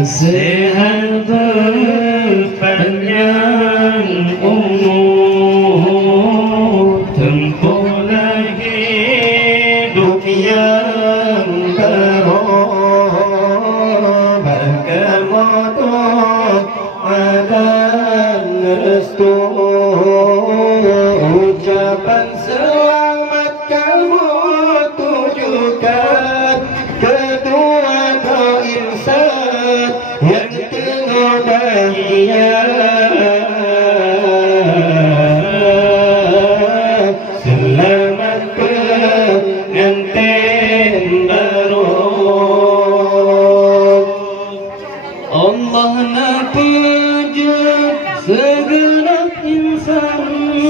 sehat berpanjang umur, tempuh lagi hidup yang berkemudahan dan restu. Ucapan selamat kamu tujukan kedua insan yang tengah bahagia. Selamat pengantin baru. Allah nak puja segenap insan,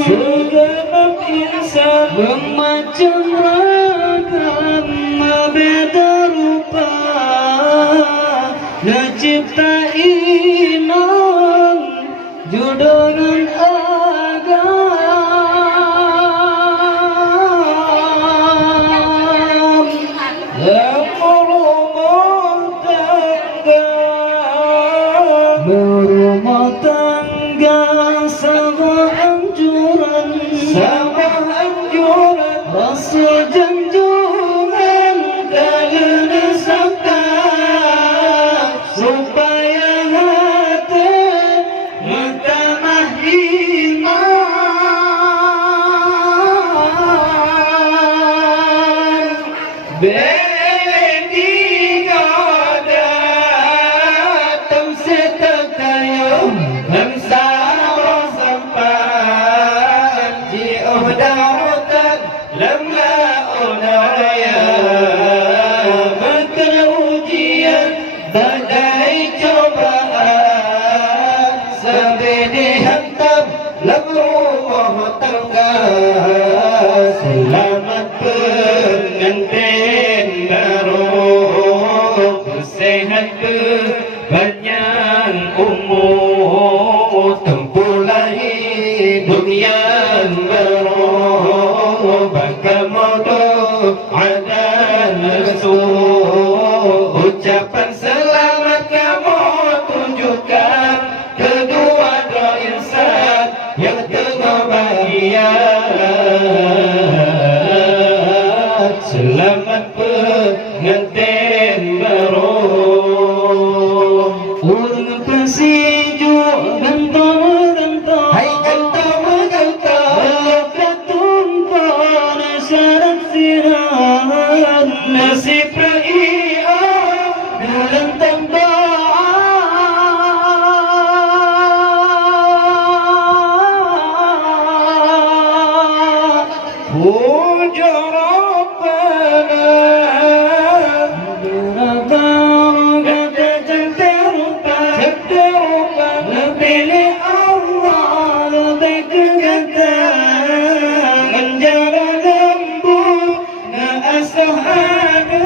segenap insan bermacam ragam berbeza rupa, tercipta iman judangan agam yang berumah tangga sama anjuran rasa junjungan dan sabda supaya hati bertanah iman. Badai cobaan sampai dihantam dalam rumah tangga. Selamat pengantin baru, sehat berpanjang umur, tempuhlah hidup yang baru, berkemudahan dan restu. Ucapan selamat kamu tunjukkan kedua insan yang tengah bahagia. Selamat pengantin baru. Urang persijuk gantong-gantong, hai gantong-gantong, berkatun pada syarat sirat nasib dalam puja Rabbana kata terterupa pilih Allah lebih kata menjaga lembu na asahana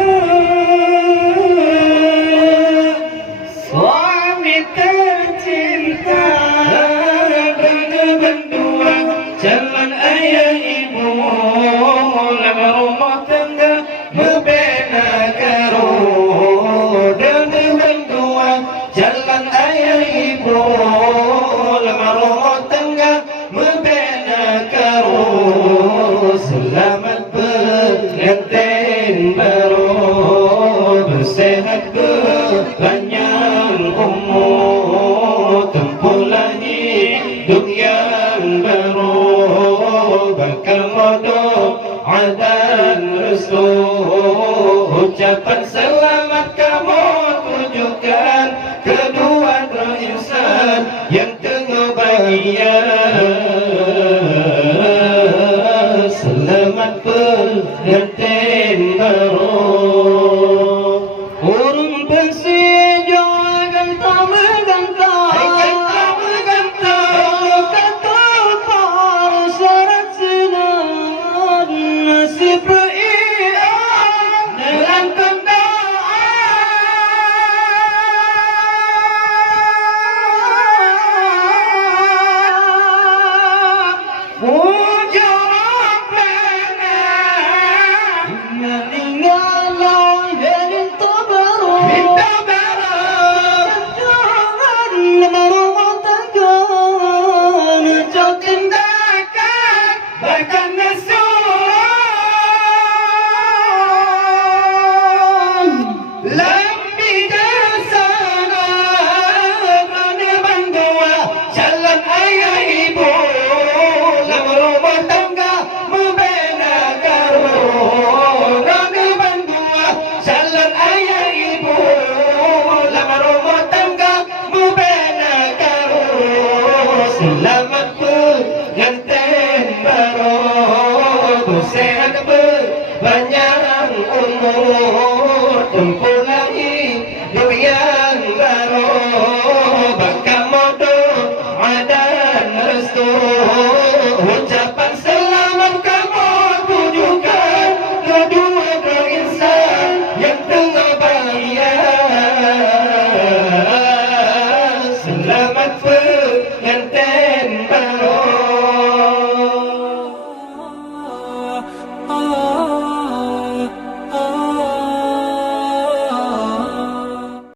suami tercinta dan berdua jalan ayah ibu lama rumah tangga berbeda keruh. Dan berdua jalan ayah ibu lama rumah tangga berbeda keruh. Selamat pengantin baru, bersehat berpanjang umur, tempuhlah hidup yang baru, berkemudahan dan restu. Ucapan selamat kamu tujukan kedua insan yang tengah bahagia. Selamat pengantin baru. Urung persijo gantong-gantong, berkatun pada syarat sirat nasib iman dalam kendaan. panjang umur, tempuh lagi hidup yang baru, bakal modal dan restu.